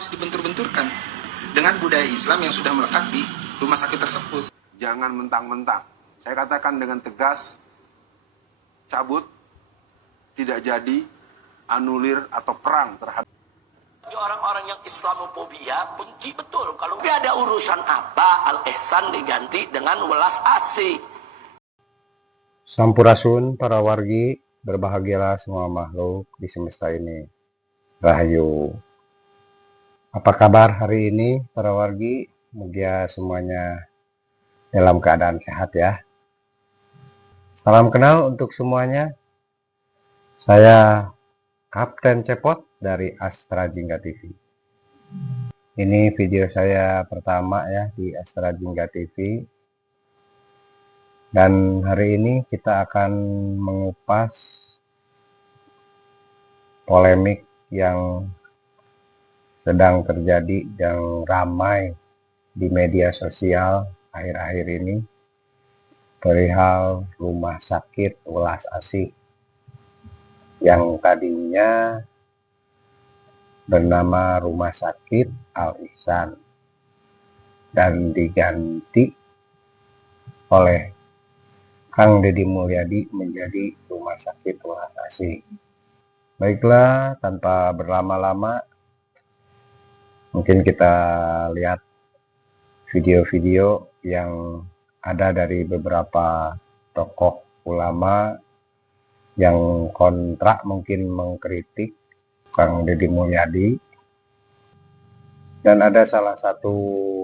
harus dibentur-benturkan dengan budaya Islam yang sudah melekat di rumah sakit tersebut. Jangan mentang-mentang. Saya katakan dengan tegas, cabut, tidak jadi, anulir atau perang terhadap orang-orang yang Islamofobia benci betul kalau ada urusan apa Al-Ihsan diganti dengan welas asih. Sampurasun para wargi, berbahagialah semua makhluk di semesta ini. Rahayu. Apa kabar hari ini para wargi? Semoga semuanya dalam keadaan sehat ya. Salam kenal untuk semuanya. Saya Kapten Cepot dari Astra Jingga TV. Ini video saya pertama ya di Astra Jingga TV. Dan hari ini kita akan mengupas polemik yang sedang terjadi yang ramai di media sosial akhir-akhir ini perihal rumah sakit welas asih yang tadinya bernama Rumah Sakit Al-Ihsan dan diganti oleh Kang Deddy Mulyadi menjadi Rumah Sakit Welas Asih. Baiklah, tanpa berlama-lama, mungkin kita lihat video-video yang ada dari beberapa tokoh ulama yang kontra mungkin mengkritik Kang Deddy Mulyadi. Dan ada salah satu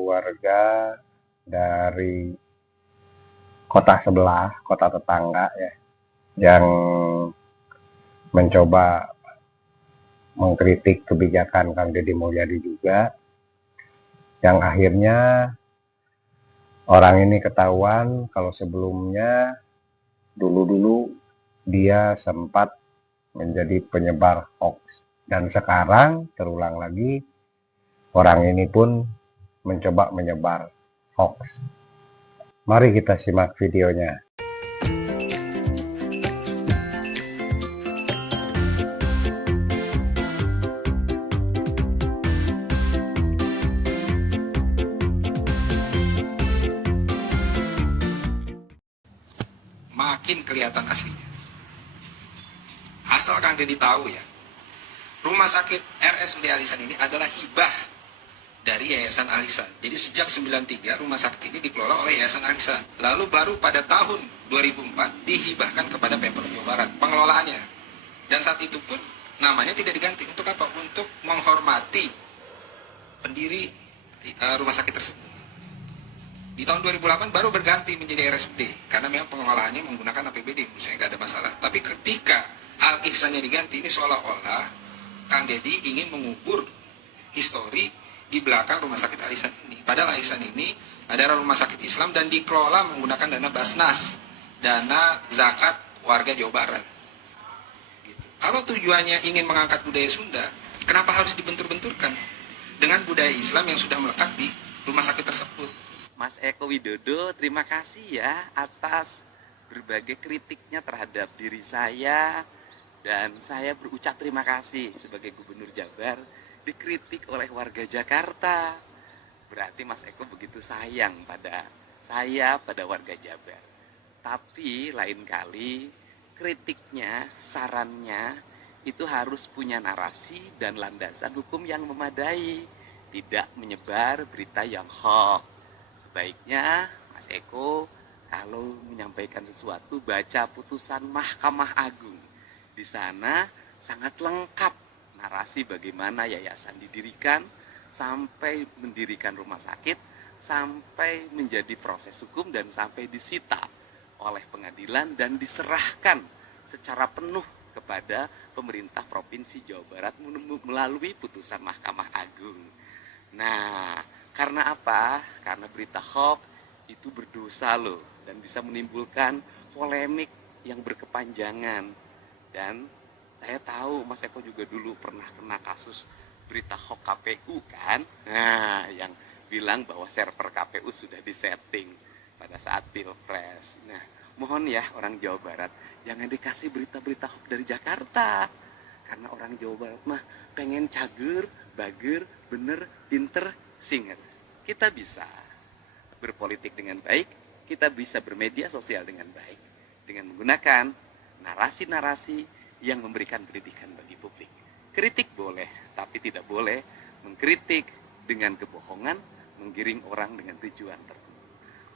warga dari kota sebelah, kota tetangga ya, yang mencoba mengkritik kebijakan Kang Deddy Mulyadi juga, yang akhirnya orang ini ketahuan kalau sebelumnya dulu dia sempat menjadi penyebar hoax, dan sekarang terulang lagi orang ini pun mencoba menyebar hoax. Mari kita simak videonya. Makin kelihatan aslinya. Asal Kang Deddy tahu ya, rumah sakit RSUD Al-Ihsan ini adalah hibah dari Yayasan Al-Ihsan. Jadi sejak 93 rumah sakit ini dikelola oleh Yayasan Al-Ihsan. Lalu baru pada tahun 2004 dihibahkan kepada Pemprov Jawa Barat pengelolaannya. Dan saat itu pun namanya tidak diganti. Untuk apa? Untuk menghormati pendiri rumah sakit tersebut. Di tahun 2008 baru berganti menjadi RSUD karena memang pengelolaannya menggunakan APBD, misalnya nggak ada masalah. Tapi ketika Al-Ihsannya diganti, ini seolah-olah Kang Deddy ingin mengubur histori di belakang rumah sakit Al-Ihsan ini. Padahal Al-Ihsan ini adalah rumah sakit Islam dan dikelola menggunakan dana Basnas, dana zakat warga Jawa Barat. Gitu. Kalau tujuannya ingin mengangkat budaya Sunda, kenapa harus dibentur-benturkan dengan budaya Islam yang sudah melekat di rumah sakit tersebut? Mas Eko Widodo, terima kasih ya atas berbagai kritiknya terhadap diri saya, dan saya berucap terima kasih sebagai Gubernur Jabar dikritik oleh warga Jakarta. Berarti Mas Eko begitu sayang pada saya, pada warga Jabar. Tapi lain kali kritiknya, sarannya itu harus punya narasi dan landasan hukum yang memadai, tidak menyebar berita yang hoax. Sebaiknya Mas Eko kalau menyampaikan sesuatu baca putusan Mahkamah Agung. Di sana sangat lengkap narasi bagaimana yayasan didirikan, sampai mendirikan rumah sakit, sampai menjadi proses hukum, dan sampai disita oleh pengadilan dan diserahkan secara penuh kepada pemerintah Provinsi Jawa Barat melalui putusan Mahkamah Agung. Nah, karena apa? Karena berita hoax itu berdosa loh, dan bisa menimbulkan polemik yang berkepanjangan. Dan saya tahu Mas Eko juga dulu pernah kena kasus berita hoax KPU kan? Nah, yang bilang bahwa server KPU sudah disetting pada saat Pilpres. Nah, mohon ya orang Jawa Barat, jangan dikasih berita-berita hoax dari Jakarta. Karena orang Jawa Barat mah pengen cager, bager, bener, pinter, singer. Kita bisa berpolitik dengan baik, kita bisa bermedia sosial dengan baik, dengan menggunakan narasi-narasi yang memberikan pendidikan bagi publik. Kritik boleh, tapi tidak boleh mengkritik dengan kebohongan, menggiring orang dengan tujuan tertentu.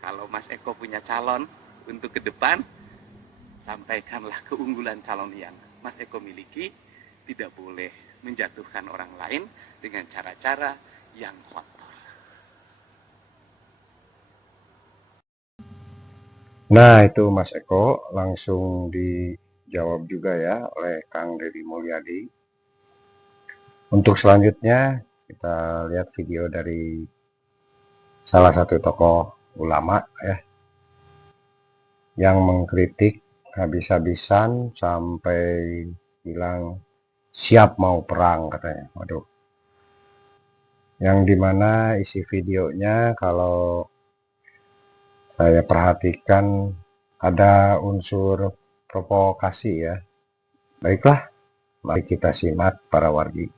Kalau Mas Eko punya calon untuk ke depan, sampaikanlah keunggulan calon yang Mas Eko miliki. Tidak boleh menjatuhkan orang lain dengan cara-cara yang kotor. Nah, itu Mas Eko langsung dijawab juga ya oleh Kang Deddy Mulyadi. Untuk selanjutnya kita lihat video dari salah satu tokoh ulama ya yang mengkritik habis-habisan sampai bilang siap mau perang katanya. Waduh. Yang dimana isi videonya kalau saya perhatikan ada unsur provokasi ya. Baiklah, mari kita simak para wargi.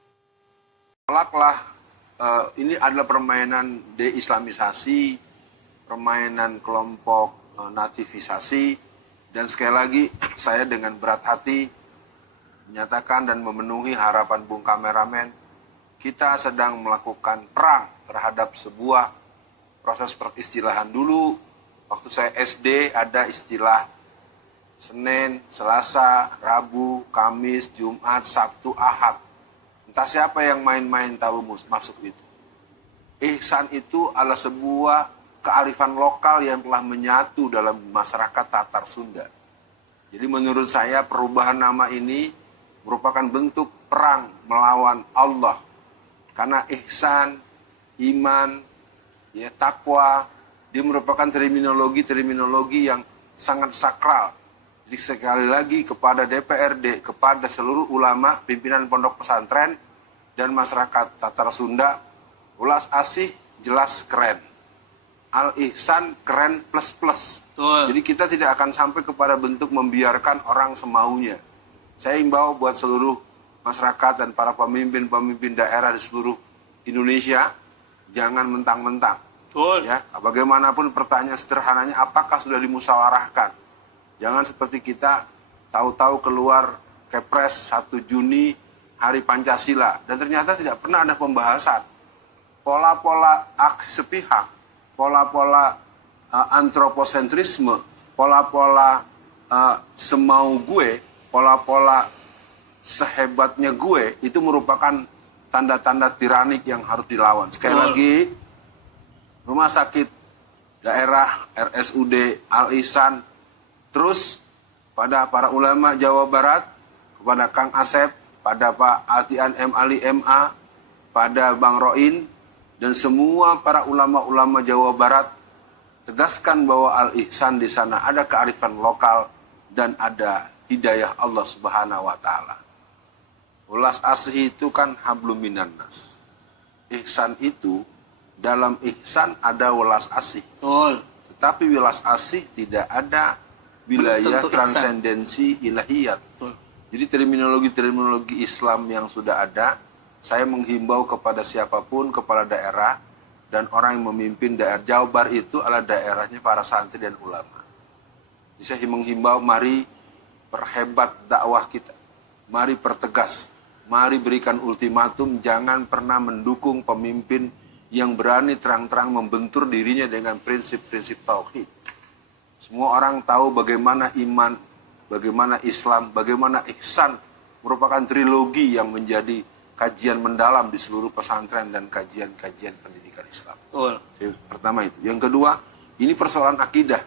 Tolaklah, ini adalah permainan deislamisasi, permainan kelompok nativisasi, dan sekali lagi saya dengan berat hati menyatakan dan memenuhi harapan Bung Kameramen, kita sedang melakukan perang terhadap sebuah proses peristilahan. Dulu waktu saya SD ada istilah Senin, Selasa, Rabu, Kamis, Jumat, Sabtu, Ahad. Entah siapa yang main-main tahu masuk itu. Ihsan itu adalah sebuah kearifan lokal yang telah menyatu dalam masyarakat Tatar Sunda. Jadi menurut saya perubahan nama ini merupakan bentuk perang melawan Allah. Karena ihsan, iman, ya, takwa, dia merupakan terminologi yang sangat sakral. Jadi sekali lagi kepada DPRD, kepada seluruh ulama, pimpinan pondok pesantren, dan masyarakat Tatar Sunda, ulas asih jelas keren. Al-ihsan keren plus-plus. Jadi kita tidak akan sampai kepada bentuk membiarkan orang semaunya. Saya imbau buat seluruh masyarakat dan para pemimpin-pemimpin daerah di seluruh Indonesia, jangan mentang-mentang. Ya, bagaimanapun pertanyaan sederhananya, apakah sudah dimusyawarahkan? Jangan seperti kita tahu-tahu keluar Kepres 1 Juni Hari Pancasila dan ternyata tidak pernah ada pembahasan. Pola-pola aksi sepihak, pola-pola antroposentrisme, pola-pola semau gue, pola-pola sehebatnya gue, itu merupakan tanda-tanda tiranik yang harus dilawan. Sekali lagi, rumah sakit daerah RSUD Al-Ihsan, terus pada para ulama Jawa Barat, kepada Kang Asep, pada Pak Atian M. Ali MA, pada Bang Roin, dan semua para ulama-ulama Jawa Barat, tegaskan bahwa Al-Ihsan di sana ada kearifan lokal dan ada hidayah Allah Subhanahu wa Ta'ala. Ulas asih itu kan hablum minan nas. Ihsan itu, dalam ihsan ada welas asih. Tetapi welas asih tidak ada wilayah transendensi ilahiyat. Jadi terminologi-terminologi Islam yang sudah ada, saya menghimbau kepada siapapun, kepala daerah, dan orang yang memimpin daerah Jawa Barat itu adalah daerahnya para santri dan ulama. Jadi saya menghimbau, mari perhebat dakwah kita. Mari pertegas. Mari berikan ultimatum, jangan pernah mendukung pemimpin yang berani terang-terang membentur dirinya dengan prinsip-prinsip tauhid. Semua orang tahu bagaimana iman, bagaimana Islam, bagaimana ihsan merupakan trilogi yang menjadi kajian mendalam di seluruh pesantren dan kajian-kajian pendidikan Islam. Pertama itu. Yang kedua, ini persoalan akidah.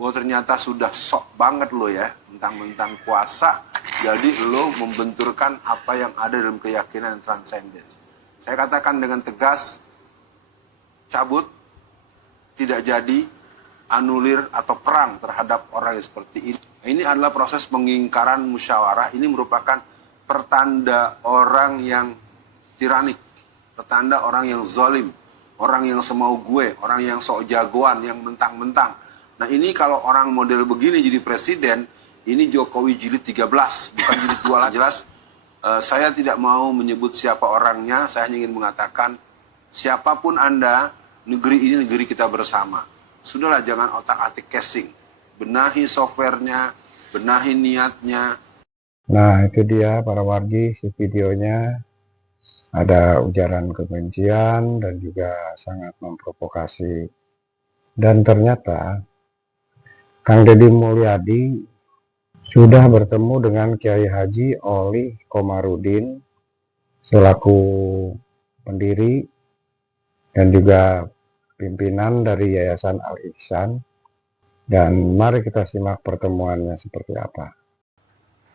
Bahwa ternyata sudah sok banget lo ya, mentang-mentang kuasa, jadi lo membenturkan apa yang ada dalam keyakinan transcendence. Saya katakan dengan tegas, cabut, tidak jadi, anulir atau perang terhadap orang yang seperti ini. Ini adalah proses pengingkaran musyawarah. Ini merupakan pertanda orang yang tiranik, pertanda orang yang zalim, orang yang semau gue, orang yang sok jagoan, yang mentang-mentang. Nah ini kalau orang model begini jadi presiden, ini Jokowi jilid 13, bukan jilid 2 lah. Jelas Saya tidak mau menyebut siapa orangnya, saya hanya ingin mengatakan, siapapun Anda, negeri ini negeri kita bersama. Sudahlah, jangan otak-atik casing. Benahi softwarenya, benahi niatnya. Nah, itu dia para wargi, si videonya ada ujaran kebencian dan juga sangat memprovokasi. Dan ternyata Kang Deddy Mulyadi sudah bertemu dengan Kiai Haji Olih Komarudin selaku pendiri dan juga pimpinan dari Yayasan Al-Ihsan. Dan mari kita simak pertemuannya seperti apa.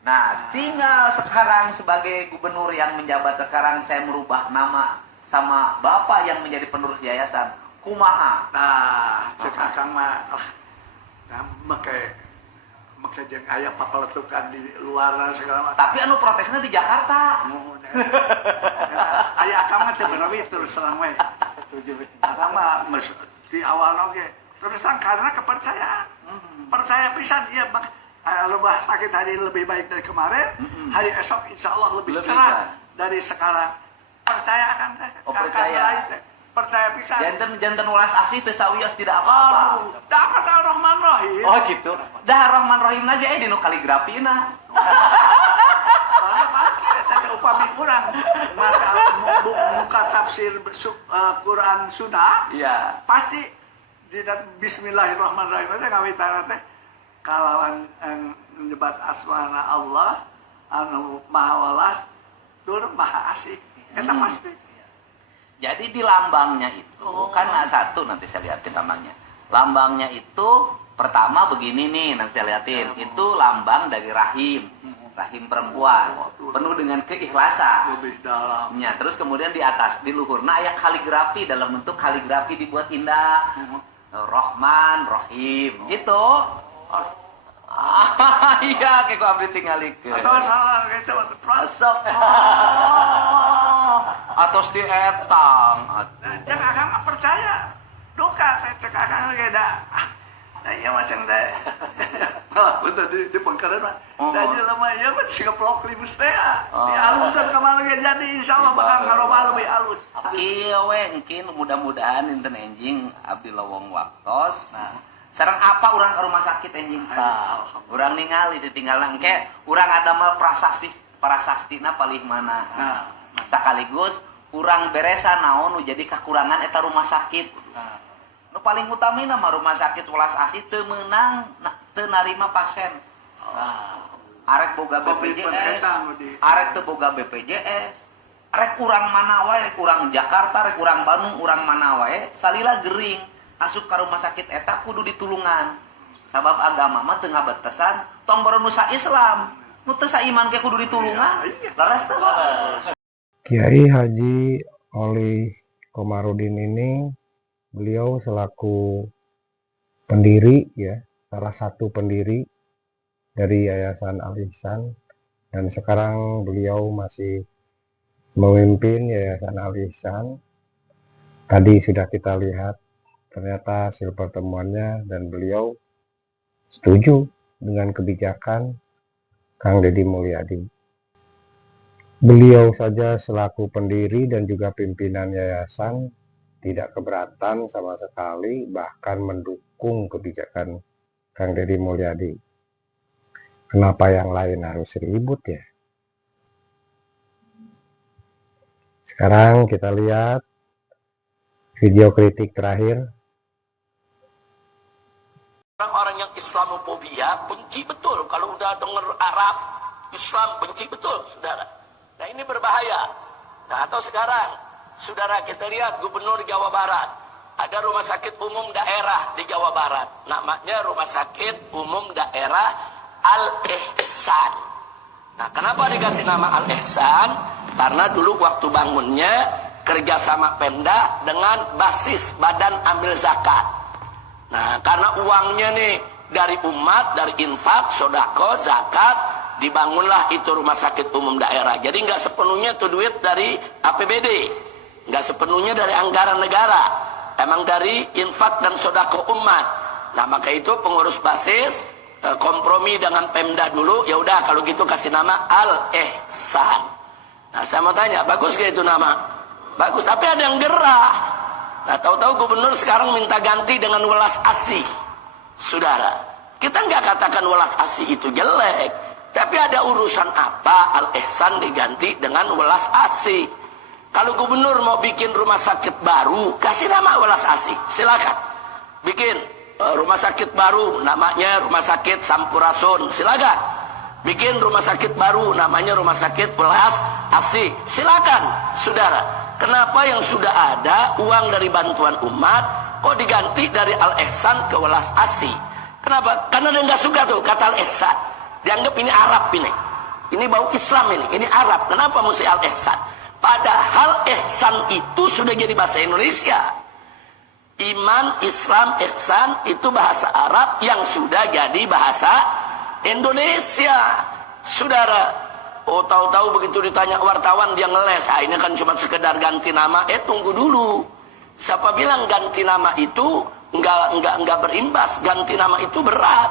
Nah, tinggal sekarang sebagai gubernur yang menjabat sekarang saya merubah nama sama bapak yang menjadi penerus yayasan. Kumaha? Nah, cek akang mah, nah, make jeung aya papaletukan di luar segala macam. Tapi anu protesnya di Jakarta. Aya akang mah teu bener we terus terang we. Setuju. Akang mah di awal oge terus terang karena kepercayaan. Percaya pisan ieu lebah sakit hari lebih baik dari kemarin, hari esok insya Allah lebih cerah dari sekarang. Percaya akan teh. Oh, percaya. Percaya pisan. Janten ulas asih teu sawios tidak apa-apa. Dapat Ar-Rahman Rahim. Oh gitu. Dah Rahman Rahim aja dinu kaligrafina. Soalnya pake tadi upami kurang masa muka tafsir Quran Sunnah. Iya. Pasti di Bismillahirrahmanirrahim teh ngawitan teh kalawan menyebat asmana Allah anu maha walas tur maha asih. Eta pasti. Jadi di lambangnya itu kan satu nanti saya lihatin lambangnya. Lambangnya itu pertama begini nih nanti saya lihatin. Itu lambang dari rahim. Rahim perempuan. Penuh dengan keikhlasan. Lebih dalam. Ya, terus kemudian di atas di luhurna aya kaligrafi dalam bentuk kaligrafi dibuat indah. Rahman, Rahim. Gitu. Iya, kayak gua abdi tingalikeun. Atau salah kayak coba Asap. Atos di etang. cek akang mah percaya duka teh cek akang ge da nah iya macam teh betul di pengkeran mah da jelema ieu mah siga vlog limus teh dialungkeun ka mana ge jadi insyaallah bakal ngaroba lebih halus Kieu we engkin mudah-mudahan inten enjing abdi lowong waktos. Sareng apa urang ke rumah sakit enjing? Urang ningali ditinggalna engke urang ada mah prasastina palih mana. Sekaligus urang beresa naon nu jadi kakurangan eta rumah sakit. Nu paling utama mah rumah sakit welas asih teu meunang teu narima pasien. Arek boga BPJS, arek teu boga BPJS. Rek urang mana wae, rek urang Jakarta, rek urang Bandung, urang mana wae, salila gering asup ka rumah sakit eta kudu ditulungan. Sabab agama mah teu ngabetesan, tong baru nusa Islam. Nu teu saiman ke kudu ditulungan. Laras teh Kiai Haji Olih Komarudin ini beliau selaku pendiri ya, salah satu pendiri dari Yayasan Al-Ihsan dan sekarang beliau masih memimpin Yayasan Al-Ihsan. Tadi sudah kita lihat ternyata hasil pertemuannya dan beliau setuju dengan kebijakan Kang Deddy Mulyadi. Beliau saja selaku pendiri dan juga pimpinan yayasan tidak keberatan sama sekali, bahkan mendukung kebijakan Kang Deddy Mulyadi. Kenapa yang lain harus ribut ya? Sekarang kita lihat video kritik terakhir. Orang-orang yang Islamofobia benci betul kalau udah denger Arab, Islam benci betul, saudara. Nah ini berbahaya. Nah atau sekarang, saudara kita lihat Gubernur Jawa Barat, ada rumah sakit umum daerah di Jawa Barat, namanya Rumah Sakit Umum Daerah Al-Ihsan. Nah kenapa dikasih nama Al-Ihsan? Karena dulu waktu bangunnya kerjasama Pemda dengan basis Badan Amil Zakat. Nah karena uangnya nih dari umat, dari infak, sodako, zakat, dibangunlah itu rumah sakit umum daerah. Jadi nggak sepenuhnya itu duit dari APBD, nggak sepenuhnya dari anggaran negara, emang dari infak dan sodako umat. Nah maka itu pengurus basis kompromi dengan Pemda dulu, ya udah kalau gitu kasih nama Al-Ihsan. Nah, saya mau tanya, bagus gak itu nama? Bagus, tapi ada yang gerah. Nah, tahu-tahu gubernur sekarang minta ganti dengan welas asih. Saudara, kita nggak katakan welas asih itu jelek, tapi ada urusan apa Al-Ihsan diganti dengan welas asih? Kalau gubernur mau bikin rumah sakit baru, kasih nama welas asih, silakan. Bikin rumah sakit baru, namanya Rumah Sakit Sampurasun, silakan. Bikin rumah sakit baru, namanya Rumah Sakit Welas Asih, silakan, saudara. Kenapa yang sudah ada uang dari bantuan umat kok diganti dari Al-Ihsan ke Welas Asih? Kenapa? Karena dia nggak suka tuh kata Al-Ihsan. Dianggap ini Arab ini. Ini bau Islam ini Arab. Kenapa mesti Al-Ihsan? Padahal ihsan itu sudah jadi bahasa Indonesia. Iman, Islam, ihsan itu bahasa Arab yang sudah jadi bahasa Indonesia. Saudara, tahu-tahu begitu ditanya wartawan dia ngeles. Ini kan cuma sekedar ganti nama. Tunggu dulu. Siapa bilang ganti nama itu enggak berimbas? Ganti nama itu berat.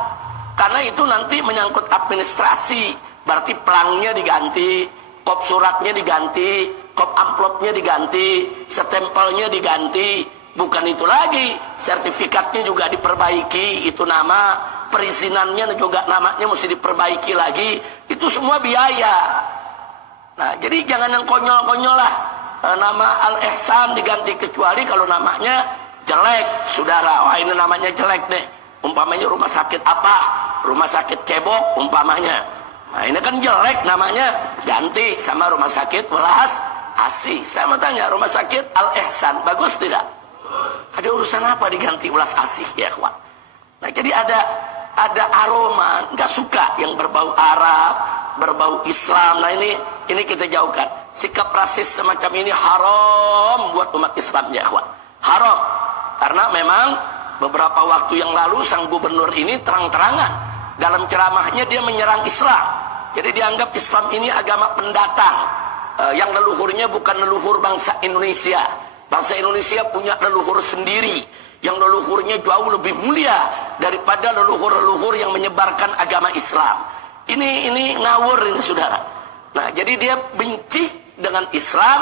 Karena itu nanti menyangkut administrasi. Berarti pelangnya diganti, kop suratnya diganti, kop amplopnya diganti, stempelnya diganti. Bukan itu lagi, sertifikatnya juga diperbaiki, itu nama, perizinannya juga namanya mesti diperbaiki lagi. Itu semua biaya. Nah, jadi jangan yang konyol-konyol lah. Nama Al-Ihsan diganti, kecuali kalau namanya jelek, saudara. Wah, ini namanya jelek deh. Umpamanya rumah sakit apa? Rumah sakit Cebok umpamanya. Nah, ini kan jelek namanya, ganti sama Rumah Sakit Welas Asih. Saya mau tanya, Rumah Sakit Al-Ihsan bagus tidak? Ada urusan apa diganti Welas Asih, ya kawan? Nah, jadi ada aroma, nggak suka yang berbau Arab, berbau Islam. Nah, ini kita jauhkan. Sikap rasis semacam ini haram buat umat Islam, ya kawan. Haram. Karena memang beberapa waktu yang lalu sang gubernur ini terang-terangan dalam ceramahnya dia menyerang Islam. Jadi dianggap Islam ini agama pendatang, yang leluhurnya bukan leluhur bangsa Indonesia. Bangsa Indonesia punya leluhur sendiri, yang leluhurnya jauh lebih mulia daripada leluhur-leluhur yang menyebarkan agama Islam. Ini ngawur ini, saudara. Nah, jadi dia benci dengan Islam,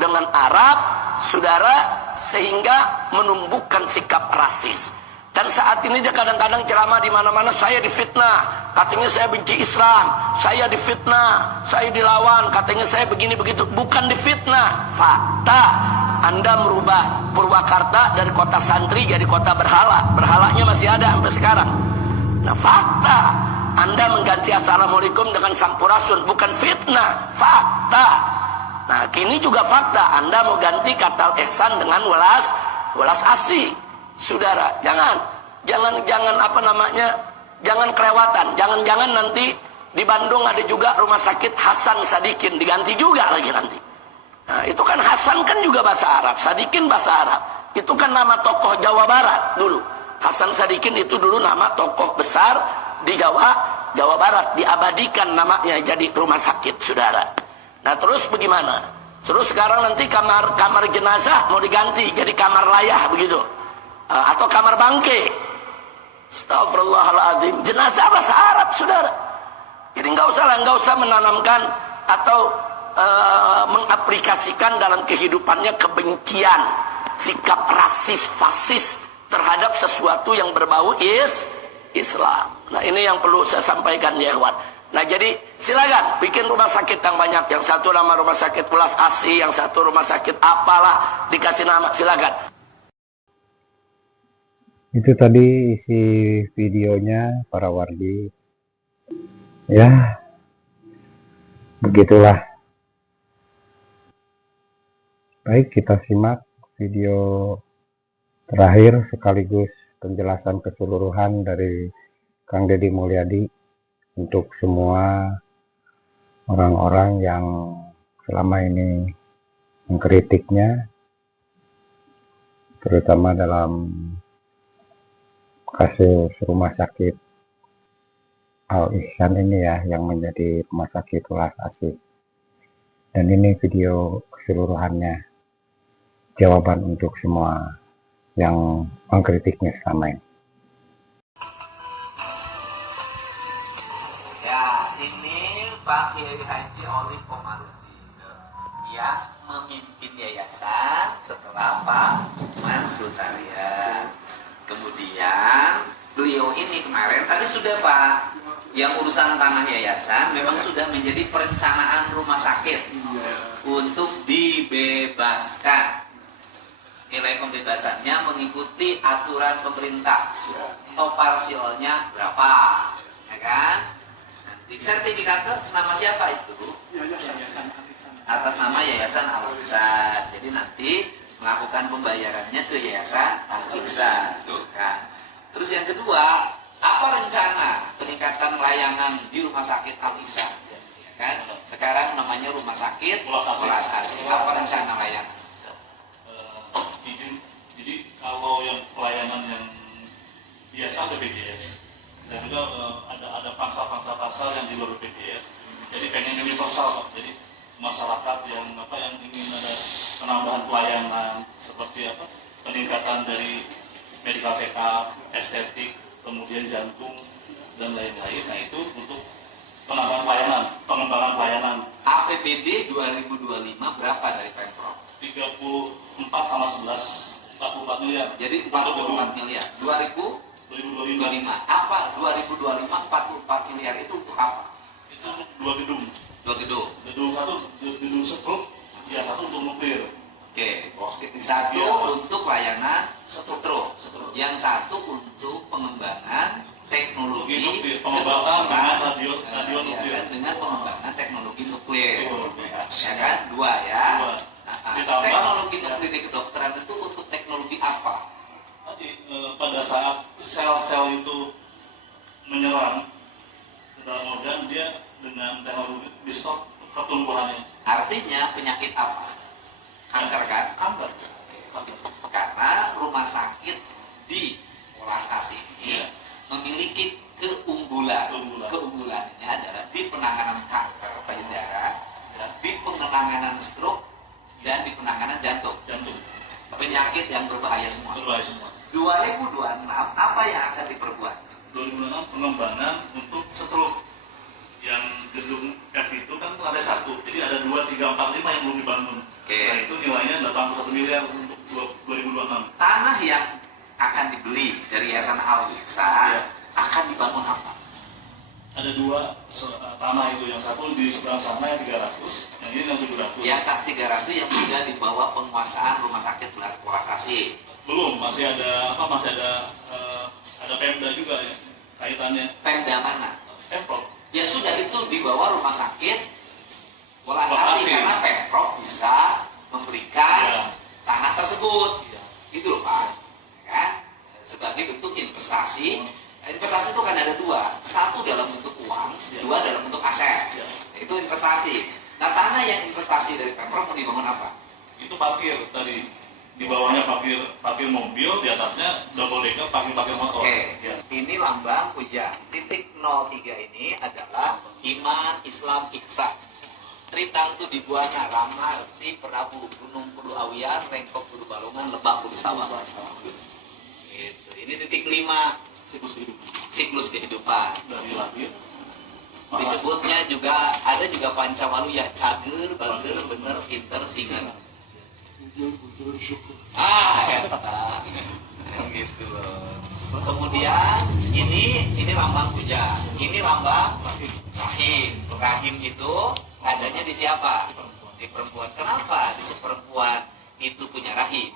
dengan Arab, saudara, sehingga menumbuhkan sikap rasis. Dan saat ini dia kadang-kadang ceramah di mana-mana, saya difitnah, katanya saya benci Islam, saya difitnah, saya dilawan, katanya saya begini begitu. Bukan difitnah, fakta. Anda merubah Purwakarta dari kota santri jadi kota berhala. Berhalanya masih ada sampai sekarang. Nah, fakta. Anda mengganti Assalamualaikum dengan Sampurasun, bukan fitnah, fakta. Nah, kini juga fakta. Anda mau ganti kata Ihsan dengan Welas Asih. Saudara, jangan apa namanya, jangan kelewatan. Jangan nanti di Bandung ada juga Rumah Sakit Hasan Sadikin, diganti juga lagi nanti. Nah, itu kan Hasan kan juga bahasa Arab, Sadikin bahasa Arab. Itu kan nama tokoh Jawa Barat dulu. Hasan Sadikin itu dulu nama tokoh besar di Jawa Barat, diabadikan namanya jadi rumah sakit, saudara. Nah, terus bagaimana? Terus sekarang nanti kamar jenazah mau diganti jadi kamar layah begitu. Atau kamar bangke. Astagfirullahaladzim. Jenazah bahasa Arab, saudara. Jadi nggak usah menanamkan atau mengaplikasikan dalam kehidupannya kebencian, sikap rasis, fasis terhadap sesuatu yang berbau Islam. Nah, ini yang perlu saya sampaikan, ya kawan. Nah, jadi silakan bikin rumah sakit yang banyak. Yang satu nama Rumah Sakit Welas Asih, yang satu rumah sakit apalah, dikasih nama, silakan. Itu tadi isi videonya para wargi. Ya, begitulah. Baik, kita simak video terakhir sekaligus penjelasan keseluruhan dari Kang Deddy Mulyadi untuk semua orang-orang yang selama ini mengkritiknya, terutama dalam kasus rumah sakit Al-Ihsan ini ya, yang menjadi rumah sakit Welas Asih. Dan ini video keseluruhannya, jawaban untuk semua yang mengkritiknya selama ini. Pak Kiai Haji Oli Komarudin yang memimpin yayasan setelah Pak Mansur Tarian. Kemudian beliau ini kemarin tadi sudah Pak, yang urusan tanah yayasan memang sudah menjadi perencanaan rumah sakit untuk dibebaskan. Nilai pembebasannya mengikuti aturan pemerintah. Parsialnya berapa, ya kan? Nanti sertifikat nama siapa itu? Atas nama Yayasan Al-Ihsan. Jadi nanti melakukan pembayarannya ke Yayasan Al-Ihsan, kan? Terus yang kedua, apa rencana peningkatan layanan di Rumah Sakit Al-Ihsan? Ya kan? Sekarang namanya Rumah Sakit Welas Asih. Apa rencana layanan? Jadi kalau yang pelayanan yang biasa BPJS dan juga ada pangsa pasar yang di luar BPJS, jadi pengen universal Pak. Jadi masyarakat yang ingin ada penambahan pelayanan seperti peningkatan dari medical check up, estetik, kemudian jantung dan lain-lain. Nah itu untuk penambahan pelayanan, pengembangan pelayanan. APBD 2025 berapa dari Pemprov? 34 sama 11, 44 miliar. Jadi 44 miliar. 2025. Apa 2025 44 miliar itu untuk apa? Itu untuk 2 gedung. 2 gedung. Gedung satu gedung sekrup, ya satu untuk nuklir. Oke. Satu untuk layanan setro. Yang satu untuk pengembangan teknologi nuklir. Pengembangan dengan radio ya nuklir. kan, dengan pengembangan teknologi nuklir. Ya Ya. kan? 2 ya. Ditambah Teknologi nuklir di kedokteran itu untuk teknologi apa? tadi pada saat sel-sel itu menyerang ke dalam organ, dia dengan teknologi di stop pertumbuhannya. Artinya penyakit apa? Kanker kan? Kanker. Karena rumah sakit di Welas Asih ini memiliki keunggulan. Keunggulannya adalah di penanganan kanker payudara, di penanganan stroke, dan di penanganan jantung. Penyakit yang berbahaya semua. 2026 apa yang akan diperbuat? 2026 pengembangan untuk stroke. Yang gedung F itu kan ada 1, jadi ada 2, 3, 4, 5 yang belum dibangun. Nah itu nilainya 81 miliar untuk 2026. Tanah yang akan dibeli dari Yayasan Al-Ihsan akan dibangun apa? Ada 2 tanah itu, yang satu di seberang sana yang 300, yang ini yang 700. Yang 300 yang sudah di bawah penguasaan Rumah Sakit Welas Asih. Belum, masih ada ada Pemda juga ya kaitannya. Pemda mana? Pemprov. Ya sudah, itu di bawah Rumah Sakit Welas Welas Asih Asih. karena Pemprov bisa memberikan tanah tersebut. Itu loh Pak, kan? Sebagai bentuk investasi. Investasi itu kan ada 2, 1 dalam bentuk uang, 2 dalam bentuk aset. Itu investasi. Nah, tanah yang investasi dari Pemprov mau dibangun apa? Itu parkir tadi, di bawahnya parkir mobil, di atasnya double decker parkir motor. Oke, Ya. ini lambang puja. Titik 03 ini adalah iman, Islam, ihsan. Tritang itu dibuahnya Rama, Resi, Prabu, Gunung Kudu Awian, Rengkok Kudu Balungan, Lebak Kudu Sawah. Gitu. Ini titik 5 siklus kehidupan. Dari lahir. Disebutnya juga ada juga Pancawalu ya, cager, bager, bener, pinter, singan. Eta. Gitu loh. Kemudian ini lambang puja. Ini lambang rahim. Rahim itu adanya di siapa? Di perempuan. Kenapa di perempuan itu punya rahim?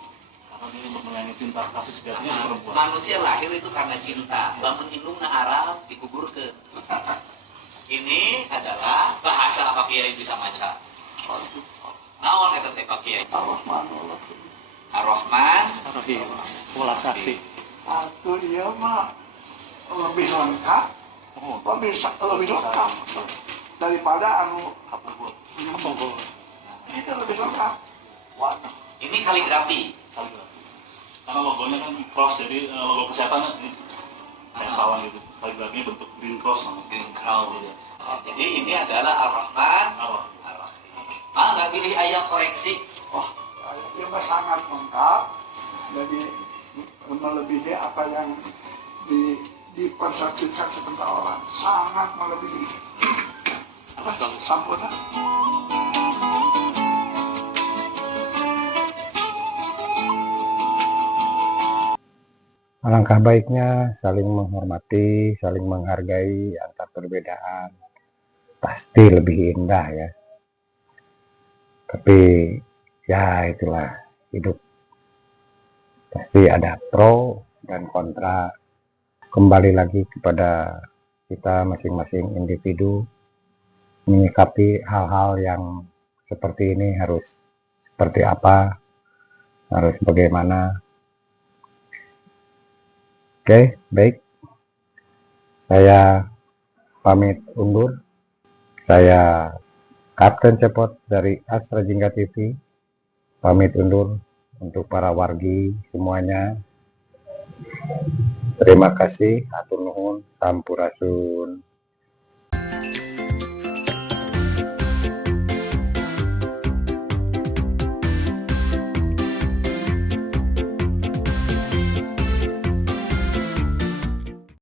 Karena ini untuk melayani cinta kasih sejatinya di perempuan. Manusia lahir itu karena cinta. Bangun indung na arah dikuburkan. Ini atuh bahasa Pak Kiai bisa maca. Naon eta teh Pak Kiai? Ar-Rahman Rahim. Welas Asih. Atuh dia mah lebih lengkap, lebih lengkap daripada anu apa itu lebih lengkap. Waduh. Ini kaligrafi. Karena logonya kan cross, jadi logo kesehatan ini kayak kawan gitu. Kaligrafinya bentuk green cross namanya. Green Crown. Jadi ini adalah Ar-Rahman. Apa? Ah, nggak pilih ayat koreksi. Wah, dia mah sangat lengkap. Jadi melebihi apa yang dipersepsikan sebentar orang. Sangat melebihi. apa dong, sampurna. Alangkah baiknya saling menghormati, saling menghargai antar perbedaan. Pasti lebih indah ya. Tapi ya itulah hidup. Pasti ada pro dan kontra. Kembali lagi kepada kita masing-masing individu menyikapi hal-hal yang seperti ini harus seperti apa, harus bagaimana. Oke, baik. Saya pamit undur. Saya Kapten Cepot dari Astra Jingga TV. Pamit undur untuk para wargi semuanya. Terima kasih. Hatur nuhun. Sampurasun.